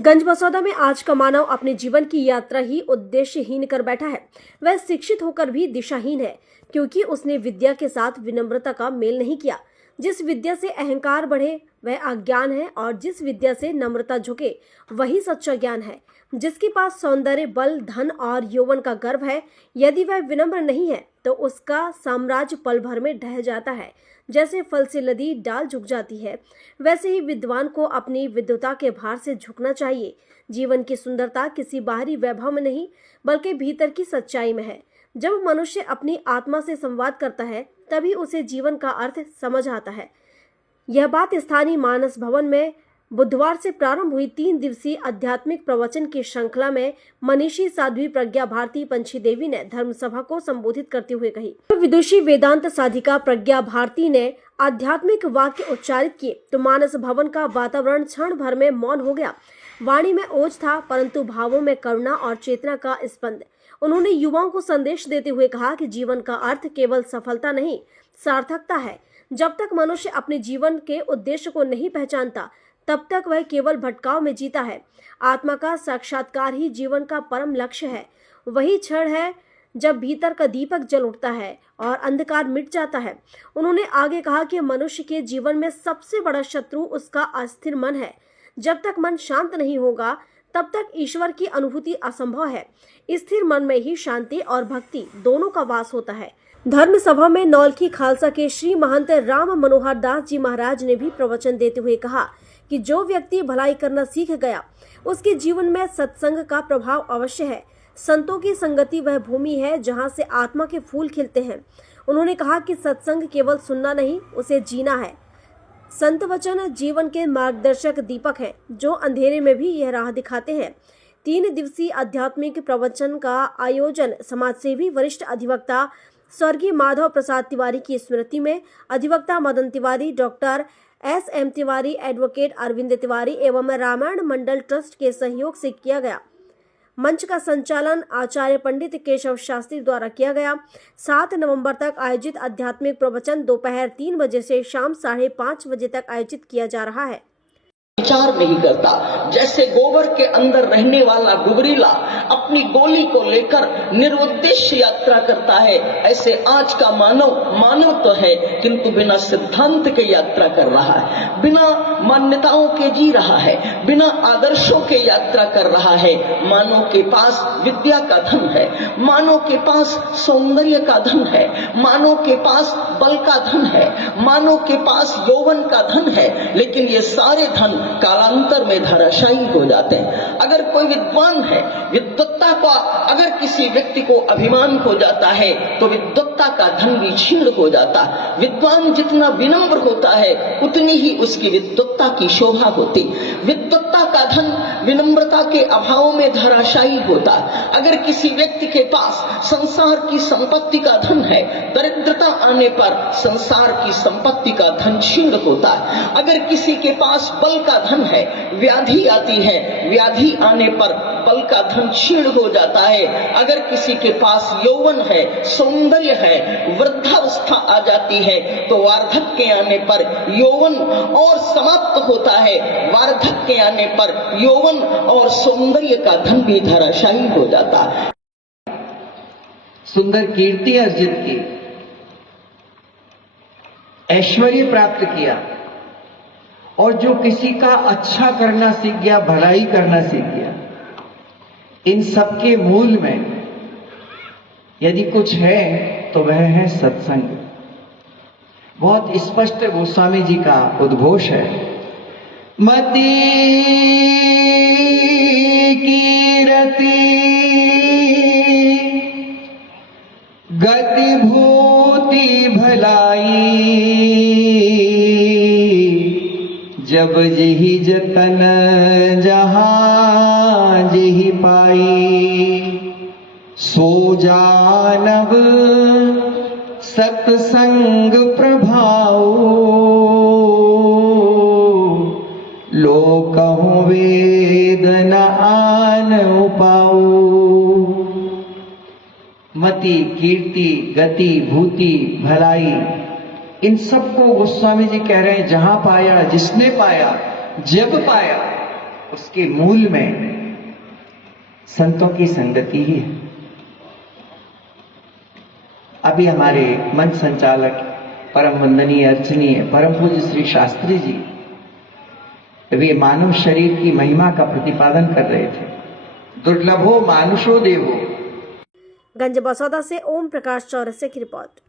गंजबसौदा में आज का मानव अपने जीवन की यात्रा ही उद्देश्यहीन कर बैठा है। वह शिक्षित होकर भी दिशाहीन है, क्योंकि उसने विद्या के साथ विनम्रता का मेल नहीं किया। जिस विद्या से अहंकार बढ़े वह अज्ञान है, और जिस विद्या से नम्रता झुके वही सच्चा ज्ञान है। जिसके पास सौंदर्य, बल, धन और यौवन का गर्व है, यदि वह विनम्र नहीं है तो उसका साम्राज्य पल भर में ढह जाता है। जैसे फल से लदी डाल झुक जाती है, वैसे ही विद्वान को अपनी विद्वता के भार से झुकना चाहिए। जीवन की सुंदरता किसी बाहरी वैभव में नहीं, बल्कि भीतर की सच्चाई में है। जब मनुष्य अपनी आत्मा से संवाद करता है, तभी उसे जीवन का अर्थ समझ आता है। यह बात स्थानीय मानस भवन में बुधवार से प्रारंभ हुई 3 दिवसीय आध्यात्मिक प्रवचन की श्रृंखला में मनीषी साध्वी प्रज्ञा भारती पंछी देवी ने धर्म सभा को संबोधित करते हुए कही। विदुषी वेदांत साधिका प्रज्ञा भारती ने आध्यात्मिक वाक्य उच्चारित किए तो मानस भवन का वातावरण क्षण भर में मौन हो गया। वाणी में ओज था, परंतु भावों में करुणा और चेतना का स्पंद। उन्होंने युवाओं को संदेश देते हुए कहा कि जीवन का अर्थ केवल सफलता नहीं, सार्थकता है। जब तक मनुष्य अपने जीवन के उद्देश्य को नहीं पहचानता, तब तक वह केवल भटकाव में जीता है। आत्मा का साक्षात्कार ही जीवन का परम लक्ष्य है। वही क्षण है जब भीतर का दीपक जल उठता है और अंधकार मिट जाता है। उन्होंने आगे कहा कि मनुष्य के जीवन में सबसे बड़ा शत्रु उसका अस्थिर मन है। जब तक मन शांत नहीं होगा, तब तक ईश्वर की अनुभूति असंभव है। स्थिर मन में ही शांति और भक्ति दोनों का वास होता है। धर्म सभा में नौलखी खालसा के श्री महंत राम मनोहर दास जी महाराज ने भी प्रवचन देते हुए कहा कि जो व्यक्ति भलाई करना सीख गया, उसके जीवन में सत्संग का प्रभाव अवश्य है। संतों की संगति वह भूमि है जहां से आत्मा के फूल खिलते हैं। उन्होंने कहा कि सत्संग केवल सुनना नहीं, उसे जीना है। संत वचन जीवन के मार्गदर्शक दीपक हैं, जो अंधेरे में भी यह राह दिखाते हैं। 3 दिवसीय आध्यात्मिक प्रवचन का आयोजन समाजसेवी वरिष्ठ अधिवक्ता स्वर्गीय माधव प्रसाद तिवारी की स्मृति में अधिवक्ता Madan Tiwari, doctor S.M. Tiwari, advocate Arvind Tiwari एवं रामायण मंडल ट्रस्ट के सहयोग से किया गया। मंच का संचालन आचार्य पंडित केशव शास्त्री द्वारा किया गया। 7 नवंबर तक आयोजित आध्यात्मिक प्रवचन दोपहर 3 बजे से शाम 5:30 बजे तक आयोजित किया जा रहा है। विचार नहीं करता। जैसे गोबर के अंदर रहने वाला गुबरीला अपनी गोली को लेकर निरुद्देश्य यात्रा करता है, ऐसे आज का मानव तो है, किंतु बिना सिद्धांत के यात्रा कर रहा है, बिना मान्यताओं के जी रहा है, बिना आदर्शों के यात्रा कर रहा है। मानव के पास विद्या का धन है, मानव के पास सौंदर्य का धन है, मानव के पास बल का धन है, मानव के पास यौवन का धन है, लेकिन ये सारे धन कालांतर में धराशायी हो जाते हैं। अगर कोई विद्वान है, विद्वत्ता का अगर किसी व्यक्ति को अभिमान हो जाता है, तो विद्वत्ता का धन भी छीण हो जाता। विद्वान जितना विनम्र होता है, उतनी ही उसकी विद्वत्ता की शोभा होती। विद्वत्ता का धन विनम्रता के अभाव में धराशायी होता। अगर किसी व्यक्ति के पास संसार की संपत्ति का धन है, दरिद्रता आने पर संसार की संपत्ति का धन छीण होता। अगर किसी के पास बल का धन है, व्याधि आती है, व्याधि आने पर बल का धन क्षीण हो जाता है। अगर किसी के पास यौवन है, सौंदर्य है, वृद्धावस्था आ जाती है, तो वार्धक्य आने पर यौवन और समाप्त होता है। वार्धक्य आने पर यौवन और सौंदर्य का धन भी धराशायी हो जाता है। सुंदर कीर्ति अर्जित की, ऐश्वर्य प्राप्त किया, और जो किसी का अच्छा करना सीख गया, भलाई करना सीख गया, इन सबके मूल में यदि कुछ है तो वह है सत्संग। बहुत स्पष्ट गोस्वामी जी का उद्घोष है, मति कीरति गति भूति भलाई, जब जही जतन जहां जही पाई, सो जानब सत्संग प्रभाव, लोकहु वेद न आन उपाऊ। मति, कीर्ति, गति, भूति, भलाई, इन सबको गोस्वामी जी कह रहे हैं जहां पाया, जिसने पाया, जब पाया, उसके मूल में संतों की संगति ही है। अभी हमारे मंच संचालक परम वंदनीय अर्चनीय परम पूज्य श्री शास्त्री जी वे मानव शरीर की महिमा का प्रतिपादन कर रहे थे। दुर्लभो मानुषो देवो। गंज बसौदा से ओम प्रकाश चौरसिया की रिपोर्ट।